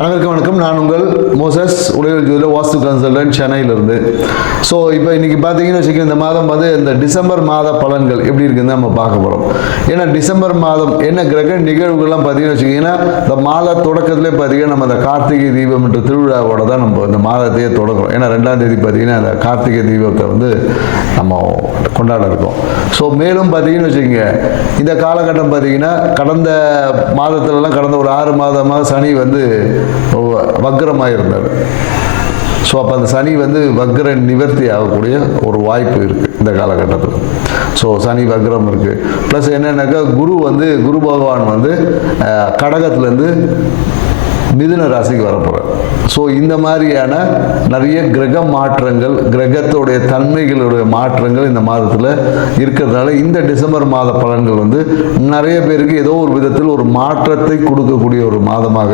அனைவருக்கும் வணக்கம். நான் உங்கள் மோசஸ் உடையல் ஜோதிடர் வாஸ்து கன்சல்டன்ட் சென்னையிலிருந்து. ஸோ இப்போ இன்றைக்கி பார்த்தீங்கன்னு வச்சுக்கோங்க, இந்த மாதம் வந்து இந்த டிசம்பர் மாத பலன்கள் எப்படி இருக்குதுன்னு நம்ம பார்க்க போகிறோம். ஏன்னா டிசம்பர் மாதம் என்ன கிரக நிகழ்வுகள்லாம் பார்த்தீங்கன்னு வச்சுக்கிங்கன்னா, இந்த மாத தொடக்கத்திலே பார்த்தீங்கன்னா நம்ம அந்த கார்த்திகை தீபம் என்ற திருவிழாவோட தான் நம்ம இந்த மாதத்தையே தொடங்குறோம். ஏன்னா 2ஆம் தேதி பார்த்தீங்கன்னா அந்த கார்த்திகை தீபத்தை வந்து நம்ம கொண்டாட இருக்கோம். ஸோ மேலும் பார்த்தீங்கன்னு வச்சுக்கோங்க, இந்த காலகட்டம் பார்த்தீங்கன்னா கடந்த மாதத்துலலாம் கடந்த ஒரு 6 மாதமாக சனி வந்து வக்ரமாக இருந்தார். ஸோ அப்போ அந்த சனி வந்து வக்ர நிவர்த்தி ஆகக்கூடிய ஒரு வாய்ப்பு இருக்குது இந்த காலகட்டத்தில். ஸோ சனி வக்ரம் இருக்குது. ப்ளஸ் என்னென்னாக்கா குரு பகவான் வந்து கடகத்துலேருந்து மிதுன ராசிக்கு வரப்போகிறார். ஸோ இந்த மாதிரியான நிறைய கிரக மாற்றங்கள், கிரகத்துடைய தன்மைகளுடைய மாற்றங்கள் இந்த மாதத்தில் இருக்கிறதுனால இந்த டிசம்பர் மாத பலன்கள் வந்து நிறைய பேருக்கு ஏதோ ஒரு விதத்தில் ஒரு மாற்றத்தை கொடுக்கக்கூடிய ஒரு மாதமாக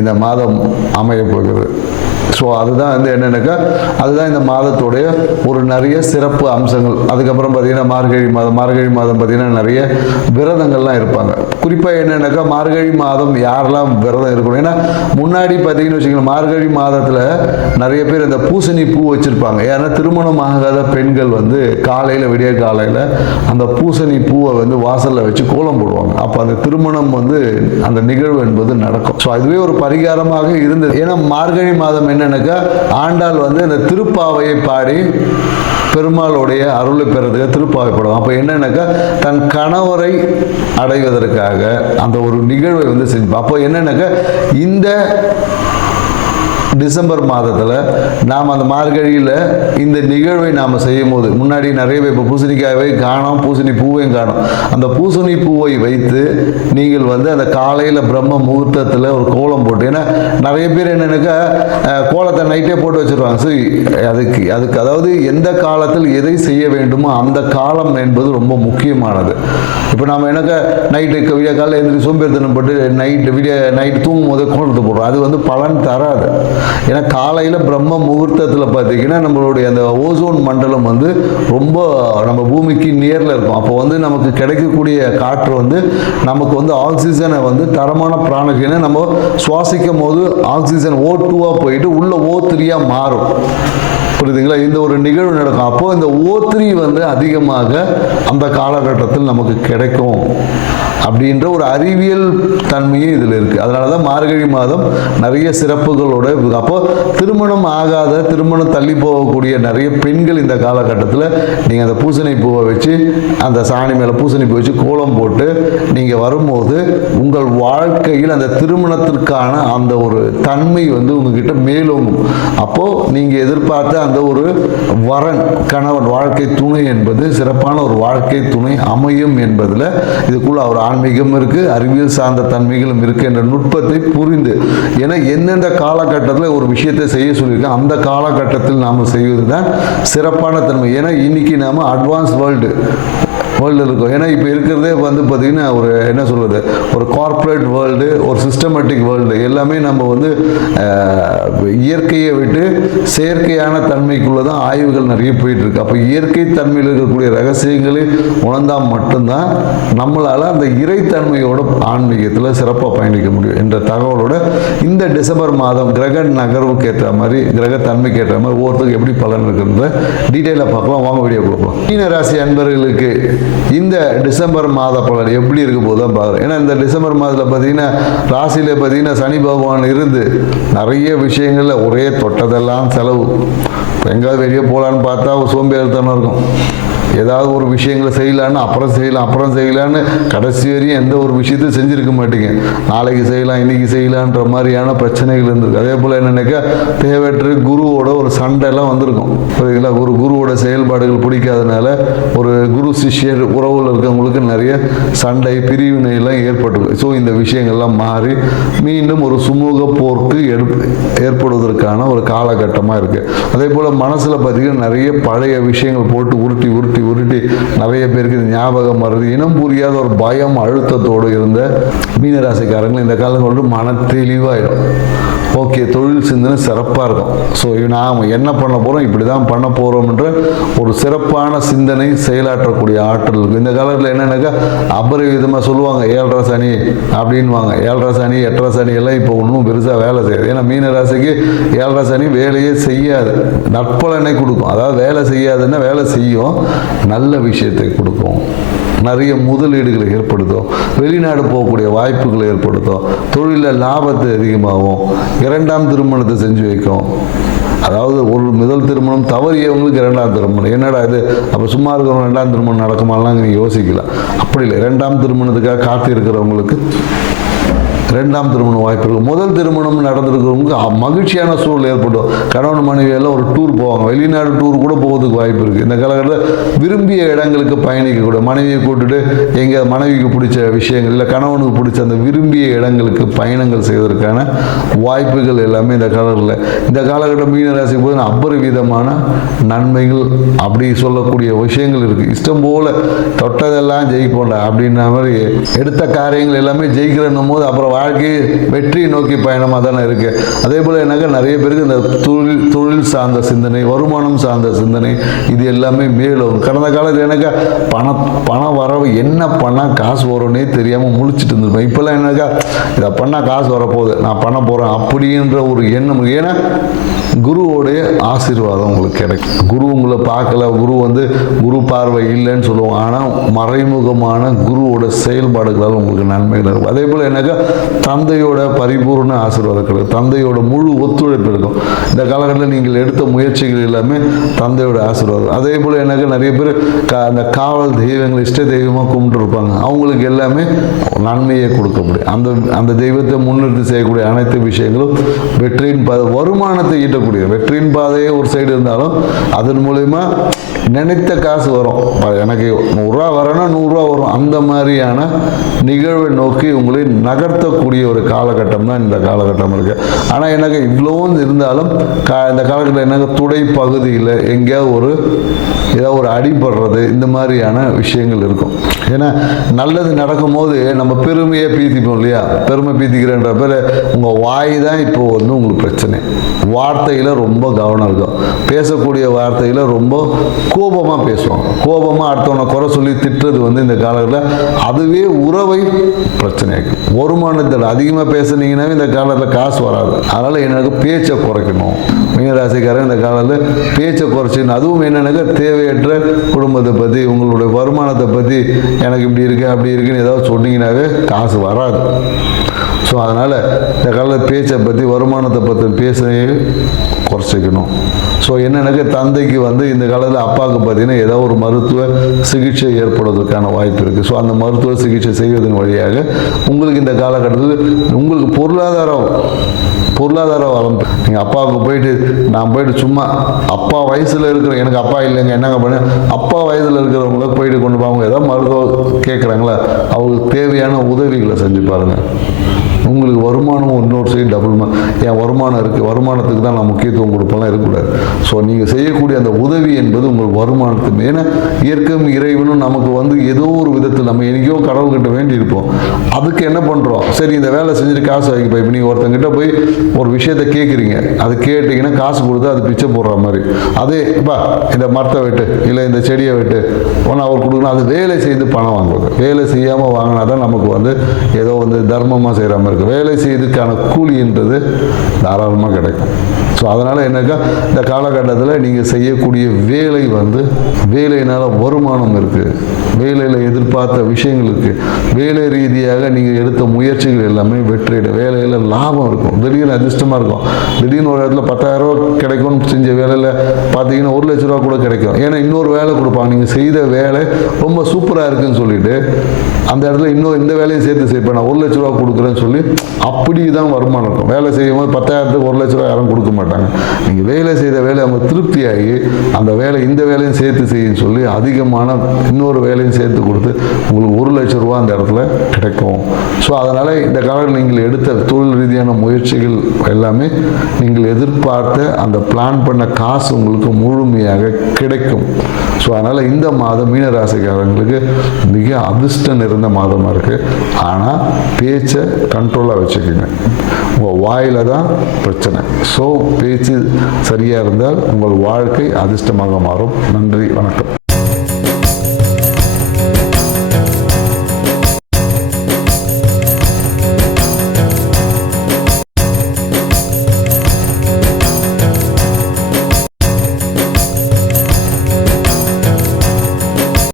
இந்த மாதம் அமைய போகிறது. ஸோ அதுதான் வந்து என்னென்னாக்கா அதுதான் இந்த மாதத்துடைய ஒரு நிறைய சிறப்பு அம்சங்கள். அதுக்கப்புறம் பார்த்தீங்கன்னா மார்கழி மாதம் பார்த்தீங்கன்னா நிறைய விரதங்கள்லாம் இருப்பாங்க. குறிப்பாக என்னென்னாக்கா மார்கழி மாதம் யாரெல்லாம் விரதம் இருக்கணும், ஏன்னா முன்னாடி பார்த்தீங்கன்னு வச்சுக்கோங்க, மார்கழி மாதத்தில் நிறைய பேர் இந்த பூசணி பூ வச்சுருப்பாங்க. ஏன்னா திருமணம் ஆகாத பெண்கள் வந்து காலையில் விடிய காலையில் அந்த பூசணி பூவை வந்து வாசலில் வச்சு கோலம் போடுவாங்க. அப்போ அந்த திருமணம் வந்து அந்த நிகழ்வு என்பது நடக்கும். ஸோ அதுவே ஒரு பரிகாரமாக இருந்தது. ஏன்னா மார்கழி மாதம் என்னன்னாக்கா ஆண்டாள் வந்து இந்த திருப்பாவையை பாடி பெருமாளுடைய அருளை பெறதுக்கு திருப்பாவை பாடுவாங்க. அப்போ என்னன்னாக்கா தன் கணவரை அடைவதற்காக அந்த ஒரு நிகழ்வை வந்து செஞ்சுப்போம். அப்போ என்னன்னாக்கா இந்த டிசம்பர் மாதத்தில் நாம் அந்த மார்கழியில் இந்த நிகழ்வை நாம் செய்யும் போது முன்னாடி நிறைய பேர் இப்போ பூசணிக்காயை காணோம், பூசணி பூவையும் காணும். அந்த பூசணி பூவை வைத்து நீங்கள் வந்து அந்த காலையில் பிரம்ம முகூர்த்தத்தில் ஒரு கோலம் போட்டு, ஏன்னா நிறைய பேர் என்னென்னாக்கா கோலத்தை நைட்டே போட்டு வச்சுருவாங்க. சரி, அதுக்கு அதாவது எந்த காலத்தில் எதை செய்ய வேண்டுமோ அந்த காலம் என்பது ரொம்ப முக்கியமானது. இப்போ நம்ம என்னக்கா நைட்டு விடிய காலையில் எழுந்திரி சோம்பேறித்தனம் போட்டு நைட்டு தூங்கும் போதே கோலத்தை போடுறோம். அது வந்து பலன் தராது. ஏன்னா காலையில் பிரம்ம முகூர்த்தத்தில் பார்த்தீங்கன்னா நம்மளுடைய அந்த ஓசோன் மண்டலம் வந்து ரொம்ப நம்ம பூமிக்கு நேரில் இருக்கும். அப்போ வந்து நமக்கு கிடைக்கக்கூடிய காற்று வந்து நமக்கு வந்து ஆக்சிஜனை வந்து தரமான பிராணகினை நம்ம சுவாசிக்கும் போது ஆக்சிஜன் O2 போயிட்டு உள்ள O3 மாறும். புரியுதுங்களா? இந்த ஒரு நிகழ்வு நடக்கும். அப்போ இந்த O3 வந்து அதிகமாக அந்த காலகட்டத்தில் நமக்கு கிடைக்கும் அப்படின்ற ஒரு அறிவியல் தன்மையும் இதில் இருக்குது. அதனால தான் மார்கழி மாதம் நிறைய சிறப்புகளோட. அப்போ திருமணம் தள்ளி போகக்கூடிய நிறைய பெண்கள் இந்த காலகட்டத்தில் நீங்கள் அந்த பூசணி பூவை வச்சு அந்த சாணி மேலே பூசணி பூ வச்சு கோலம் போட்டு நீங்கள் வரும்போது உங்கள் வாழ்க்கையில் அந்த திருமணத்திற்கான அந்த ஒரு தன்மை வந்து உங்ககிட்ட மேலோங்கும். அப்போது நீங்கள் எதிர்பார்த்த அந்த ஒரு வரன், கணவன், வாழ்க்கை துணை என்பது சிறப்பான ஒரு வாழ்க்கை துணை அமையும் என்பதில் இதுக்குள்ள ஒரு ஆன்மீகம் இருக்கு, அறிவியல் சார்ந்த தன்மைகளும் இருக்கு என்ற நுட்பத்தை புரிந்து, ஏன்னா எந்தெந்த காலகட்டத்தில் ஒரு விஷயத்தை செய்ய சொல்லியிருக்கோம் அந்த காலகட்டத்தில் நாம் செய்வது தான் சிறப்பான தன்மை. ஏன்னா இன்னைக்கு நாம அட்வான்ஸ் வேர்ல்டு இருக்கும். ஏன்னா இப்போ இருக்கிறதே வந்து பார்த்திங்கன்னா ஒரு என்ன சொல்வது, ஒரு கார்ப்பரேட் வேர்ல்டு, ஒரு சிஸ்டமேட்டிக் வேர்ல்டு. எல்லாமே நம்ம வந்து இயற்கையை விட்டு செயற்கையான தன்மைக்குள்ளே தான் ஆய்வுகள் நிறைய போயிட்டுருக்கு. அப்போ இயற்கை தன்மையில் இருக்கக்கூடிய ரகசியங்களை உணர்ந்தால் மட்டும்தான் நம்மளால் அந்த இறைத்தன்மையோட ஆன்மீகத்தில் சிறப்பாக பயணிக்க முடியும் என்ற தகவலோட இந்த டிசம்பர் மாதம் கிரக நகர்வுக்கு ஏற்ற மாதிரி, கிரக தன்மைக்கு ஏற்ற மாதிரி ஒவ்வொருத்தருக்கு எப்படி பலன் இருக்குன்றத டீட்டெயிலாக பார்க்கலாம். வாங்க வீடியோ கொடுப்போம். மீன ராசி அன்பர்களுக்கு இந்த டிசம்பர் மாத பலன் எப்படி இருக்க போது தான் பார்க்குறோம். ஏன்னா இந்த டிசம்பர் மாதத்தில் பார்த்தீங்கன்னா ராசியில் பார்த்தீங்கன்னா சனி பகவான் இருந்து நிறைய விஷயங்களில் ஒரே தொட்டதெல்லாம் செலவு. எங்கேயாவது வெளியே போகலான்னு பார்த்தா ஒரு சோம்பேறித்தனம் இருக்கும். ஏதாவது ஒரு விஷயங்களை செய்யலான்னு அப்புறம் செய்யலான்னு கடைசி வரையும் எந்த ஒரு விஷயத்தையும் செஞ்சுருக்க மாட்டீங்க. நாளைக்கு செய்யலாம், இன்னைக்கு செய்யலான்ற மாதிரியான பிரச்சனைகள் இருந்திருக்கு. அதே போல் என்னென்னாக்கா தேவையற்ற குருவோட ஒரு சண்டைலாம் வந்திருக்கும். புரியுதுங்களா? குருவோட செயல்பாடுகள் பிடிக்காதனால ஒரு குரு சிஷ்யர் உறவில் இருக்கவங்களுக்கு நிறைய சண்டை, பிரிவினைலாம் ஏற்பட்டுருக்கு. ஸோ இந்த விஷயங்கள்லாம் மாறி மீண்டும் ஒரு சுமூக போருக்கு ஏற்படுவதற்கான ஒரு காலகட்டமாக இருக்குது. அதே போல் மனசில் பார்த்திங்கன்னா நிறைய பழைய விஷயங்கள் போட்டு உருட்டி உருட்டி நிறைய பேருக்கு இது ஞாபகம் வருது. இனம் புரியாத ஒரு பயம் அழுத்தத்தோடு இருந்த மீனராசிக்காரங்க இந்த காலங்களில் மன தெளிவாயிடும். ஓகே, தொழில் சிந்தனை சிறப்பாக இருக்கும். ஸோ நாம் என்ன பண்ண போகிறோம், இப்படி தான் பண்ண போகிறோம்ன்ற ஒரு சிறப்பான சிந்தனை செயலாற்றக்கூடிய ஆற்றல் இருக்கும். இந்த காலத்தில் என்னென்னாக்கா அபரிவிதமாக சொல்லுவாங்க 7.5 சனி அப்படின்வாங்க. 7.5 சனி 8.5 சனி எல்லாம் இப்போ ஒன்றும் பெருசாக வேலை செய்யாது. ஏன்னா மீன ராசிக்கு 7.5 சனி வேலையே செய்யாது, நற்பலனை கொடுக்கும். அதாவது வேலை செய்யாதுன்னா வேலை செய்யும், நல்ல விஷயத்தை கொடுக்கும், நிறைய முதலீடுகளை ஏற்படுத்தும், வெளிநாடு போகக்கூடிய வாய்ப்புகளை ஏற்படுத்தும், தொழிலில் லாபத்தை அதிகமாகும், 2ஆம் திருமணத்தை செஞ்சு வைக்கும். அதாவது ஒரு முதல் திருமணம் தவறியவங்களுக்கு 2ஆம் திருமணம் என்னடா இது, அப்போ சும்மா இருக்கிறவங்க 2ஆம் திருமணம் நடக்குமாலாம் நீங்கள் யோசிக்கலாம். அப்படி இல்லை, 2ஆம் திருமணத்துக்காக காத்து இருக்கிறவங்களுக்கு 2ஆம் திருமணம் வாய்ப்பு இருக்கும். முதல் திருமணம் நடந்திருக்கிறவங்களுக்கு மகிழ்ச்சியான சூழல் ஏற்படும். கணவன் மனைவியெல்லாம் ஒரு டூர் போவாங்க, வெளிநாடு டூர் கூட போகிறதுக்கு வாய்ப்பு இருக்குது. இந்த காலகட்டத்தில் விரும்பிய இடங்களுக்கு பயணிக்கக்கூட, மனைவியை கூட்டுட்டு எங்கே மனைவிக்கு பிடிச்ச விஷயங்கள் இல்லை கணவனுக்கு பிடிச்ச அந்த விரும்பிய இடங்களுக்கு பயணங்கள் செய்வதற்கான வாய்ப்புகள் எல்லாமே இந்த காலகட்டம் மீனராசி போது அபரிவிதமான நன்மைகள் அப்படி சொல்லக்கூடிய விஷயங்கள் இருக்குது. இஷ்டம் போல் தொட்டதெல்லாம் ஜெயிப்போண்டா அப்படின்ற மாதிரி எடுத்த காரியங்கள் எல்லாமே ஜெயிக்கிறன்னும் போது அப்புறம் வாழ்க்கை வெற்றியை நோக்கி பயணமாக தானே இருக்குது. அதே போல் எனக்கு நிறைய பேருக்கு இந்த தொழில் சார்ந்த சிந்தனை, வருமானம் சார்ந்த சிந்தனை, இது எல்லாமே மேலும் கடந்த காலத்தில் எனக்கு பணம் வரவு என்ன பண்ணால் காசு வரும்னே தெரியாமல் முழிச்சிட்டு இருந்திருப்பேன். இப்போல்லாம் என்னக்கா இதை பண்ணால் காசு வரப்போகுது, நான் பண்ண போகிறேன் அப்படின்ற ஒரு எண்ணம். ஏன்னா குருவோடைய ஆசீர்வாதம் உங்களுக்கு கிடைக்கும். குரு உங்களை பார்க்கல, குரு பார்வை இல்லைன்னு சொல்லுவோம். ஆனால் மறைமுகமான குருவோட செயல்பாடுகளால் உங்களுக்கு நன்மைகள் இருக்கும். அதே போல் என்னக்கா தந்தையோட பரிபூர்ண ஆசீர்வாதம் கிடைக்கும், தந்தையோட முழு ஒத்துழைப்பு இருக்கும். இந்த காலகட்டத்தில் நீங்கள் எடுத்த முயற்சிகள் எல்லாமே தந்தையோட ஆசீர்வாதம். அதே போல் எனக்கு நிறைய பேர் அந்த காவல் தெய்வங்கள் இஷ்ட தெய்வமாக கும்பிட்டுருப்பாங்க, அவங்களுக்கு எல்லாமே நன்மையை கொடுக்க முடியும். அந்த தெய்வத்தை முன்னிறுத்தி செய்யக்கூடிய அனைத்து விஷயங்களும் வெற்றியின் வருமானத்தை ஈட்டக்கூடிய வெற்றியின் பாதையே ஒரு சைடு இருந்தாலும் அதன் மூலயமா நினைத்த காசு வரும். எனக்கு 100 ரூபா வரணும்னா 100 ரூபா வரும். அந்த மாதிரியான நிகழ்வை நோக்கி உங்களை நகர்த்தக்கூடிய ஒரு காலகட்டம் தான் இந்த காலகட்டம் இருக்குது. ஆனால் எனக்கு இவ்வளவும் இருந்தாலும் இந்த காலகட்டம் எனக்கு துடை பகுதியில் எங்கேயாவது ஏதாவது ஒரு அடிபடுறது இந்த மாதிரியான விஷயங்கள் இருக்கும். ஏன்னா நல்லது நடக்கும்போது நம்ம பெருமையை பீத்திப்போம் இல்லையா, பெருமை பீத்திக்கிறன்ற பேர் உங்கள் வாய் தான் இப்போ உங்களுக்கு பிரச்சனை. வார்த்தையில் ரொம்ப கவனம் இருக்கும், பேசக்கூடிய வார்த்தையில் ரொம்ப கோபமாக பேசுவோம், கோபமாக அடுத்தவனை குறை சொல்லி திட்டுறது இந்த காலத்தில் அதுவே உறவை பிரச்சனையாக்கும். வருமானத்தில் அதிகமாக பேசுனீங்கன்னாவே இந்த காலத்தில் காசு வராது. அதனால் எனக்கு பேச்சை குறைக்கணும். மீனராசிக்காரன் இந்த காலத்தில் பேச்சை குறைச்சின்னு, அதுவும் என்னென்னாக்கா தேவையற்ற குடும்பத்தை பற்றி உங்களுடைய வருமானத்தை பற்றி எனக்கு இப்படி இருக்கு அப்படி இருக்குன்னு ஏதாவது சொன்னீங்கன்னாவே காசு வராது. ஸோ அதனால் இந்த காலத்தில் பேச்சை பற்றி வருமானத்தை பற்றி பேசவே குறைச்சிக்கணும். ஸோ என்னென்னாக்க தந்தைக்கு இந்த காலத்தில் அப்பாவுக்கு பார்த்தீங்கன்னா ஏதோ ஒரு மருத்துவ சிகிச்சை ஏற்படுவதற்கான வாய்ப்பு இருக்குது. ஸோ அந்த மருத்துவ சிகிச்சை செய்வதன் வழியாக உங்களுக்கு இந்த காலகட்டத்தில் உங்களுக்கு பொருளாதார வளம். நீங்கள் அப்பாவுக்கு நான் போயிட்டு சும்மா அப்பா வயசில் இருக்கிற எனக்கு அப்பா இல்லைங்க என்னங்க பண்ண அப்பா வயதில் இருக்கிறவங்கள போயிட்டு கொண்டு போவாங்க, ஏதோ மருத்துவம் கேட்குறாங்களா அவங்களுக்கு தேவையான உதவிகளை செஞ்சு பாருங்கள். உங்களுக்கு வருமானம் இன்னொரு சைடு டபுள் என் வருமானம் இருக்குது, வருமானத்துக்கு தான் நான் முக்கியத்துவம் கொடுப்பேன்லாம் இருக்கக்கூடாது. ஸோ நீங்கள் செய்யக்கூடிய அந்த உதவி என்பது உங்களுக்கு வருமானத்துக்கு. ஏன்னா இயற்கையும் இறைவனும் நமக்கு ஏதோ ஒரு விதத்தில் நம்ம எனக்கோ கடவுள்கிட்ட வேண்டி இருப்போம். அதுக்கு என்ன பண்ணுறோம், சரி இந்த வேலை செஞ்சுட்டு காசு வாங்கிப்போம். இப்போ நீங்கள் ஒருத்தங்கிட்ட போய் ஒரு விஷயத்தை கேட்குறீங்க, அது கேட்டிங்கன்னா காசு கொடுத்து அது பிச்சை போடுற மாதிரி. அதே இப்போ இந்த மரத்தை வெட்டு இல்லை இந்த செடியை வெட்டு ஒன்று அவர் கொடுக்கணும், அது வேலை செய்து பணம் வாங்குவது. வேலை செய்யாமல் வாங்கினா தான் நமக்கு ஏதோ தர்மமாக செய்கிற மாதிரி இருக்குது. வேலை செய்யறதுக்கான கூலி என்றது தாராளமாக கிடைக்கும். ஸோ அதனால் என்னக்கா இந்த காலகட்டத்தில் நீங்கள் செய்யக்கூடிய வேலை வேலையினால் வருமானம் இருக்குது, வேலையில் எதிர்பார்த்த விஷயங்கள் இருக்குது, வேலை ரீதியாக நீங்கள் எடுத்த முயற்சிகள் எல்லாமே வெற்றியிட, வேலையில் லாபம் இருக்கும், திடீர்னு அதிர்ஷ்டமாக இருக்கும். திடீர்னு ஒரு இடத்துல 10,000 ரூபா கிடைக்கும்னு செஞ்ச வேலையில் பார்த்தீங்கன்னா 1 லட்ச ரூபா கூட கிடைக்கும். ஏன்னா இன்னொரு வேலை கொடுப்பாங்க, நீங்கள் செய்த வேலை ரொம்ப சூப்பராக இருக்குன்னு சொல்லிட்டு அந்த இடத்துல இந்த வேலையும் சேர்த்து செய்ப்பேன், நான் 1 லட்ச ரூபா கொடுக்குறேன்னு சொல்லி அப்படி தான் வருமானம் இருக்கும். வேலை செய்யும் போது 10,000க்கு 1 லட்ச ரூபா யாரும் கொடுக்க மாட்டாங்க. நீங்கள் வேலை செய்த வேலை அவங்க திருப்தியாகி அந்த வேலை இந்த வேலையும் சேர்த்து செய்யுன்னு சொல்லி அதிகமான இன்னொரு வேலையும் சேர்த்து கொடுத்து உங்களுக்கு 1 லட்ச ரூபா அந்த இடத்துல கிடைக்கும். ஸோ அதனால் இந்த காலத்தில் நீங்கள் எடுத்த தொழில் ரீதியான முயற்சிகள் எல்லாமே நீங்கள் எதிர்பார்த்த அந்த பிளான் பண்ண காசு உங்களுக்கு முழுமையாக கிடைக்கும். ஸோ அதனால் இந்த மாதம் மீனராசிக்காரங்களுக்கு மிக அதிர்ஷ்டம் நிறைந்த மாதமாக இருக்குது. ஆனால் பேச்சை கண்ட்ரோலாக வச்சுக்கோங்க. உங்கள் வாயில் தான் பிரச்சனை. ஸோ பேச்சு சரியாக இருந்தால் உங்கள் வாழ்க்கை அதிர்ஷ்டமாக மாறும். நன்றி, வணக்கம்.